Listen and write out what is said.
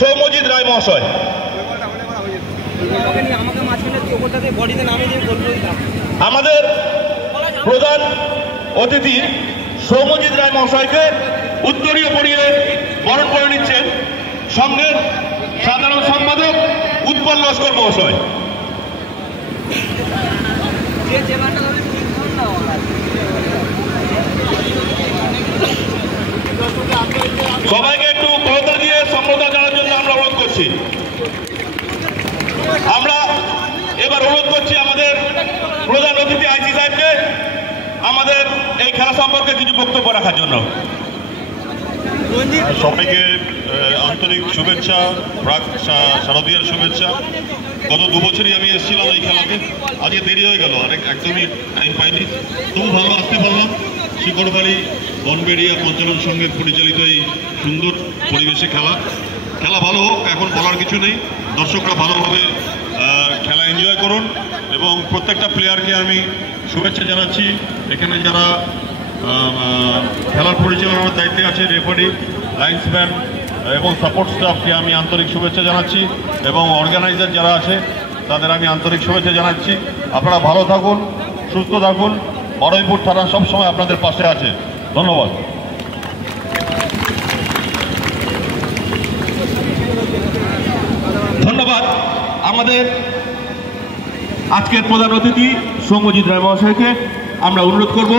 সৌম্যজিৎ রায় মহাশয়। আমাদের প্রধান অতিথি সৌম্যজিৎ রায় মহাশয়কে উত্তরীয় পরিয়ে বরণ করে নিচ্ছেন সংঘের সাধারণ সম্পাদক উৎপল লস্কর মহাশয়। সবাইকে একটু করতা দিয়ে সম্বোধন জানার জন্য আমরা অনুরোধ করছি। আমরা এবার অনুরোধ করছি আমাদের প্রধান অতিথি আইসি সাহেবকে আমাদের এই খেলা সম্পর্কে কিছু বক্তব্য রাখার জন্য। সবাইকে আন্তরিক শুভেচ্ছা, প্রাক শারদীয়ার শুভেচ্ছা। গত 2 বছরই আমি এসেছিলাম এই খেলাতে, আজকে দেরি হয়ে গেল, একদমই টাইম পাইনি, তবু ভালো আসতে পারলাম। শিকড়বাড়ি বনবেড়িয়া পঞ্চানন সংঘের পরিচালিত এই সুন্দর পরিবেশে খেলা ভালো হোক, এখন বলার কিছু নেই। দর্শকরা ভালোভাবে খেলা এনজয় করুন এবং প্রত্যেকটা প্লেয়ারকে আমি শুভেচ্ছা জানাচ্ছি। এখানে যারা খেলার পরিচালনার দায়িত্বে আছে, রেফারি, লাইন্সম্যান এবং সাপোর্ট স্টাফকে আমি আন্তরিক শুভেচ্ছা জানাচ্ছি এবং অর্গানাইজার যারা আছে তাদের আমি আন্তরিক শুভেচ্ছা জানাচ্ছি। আপনারা ভালো থাকুন, সুস্থ থাকুন। বারুইপুর থানা সবসময় আপনাদের পাশে আছে। ধন্যবাদ। ধন্যবাদ আমাদের আজকের প্রধান অতিথি সৌম্যজিৎ রায় মহাশয়কে। আমরা অনুরোধ করব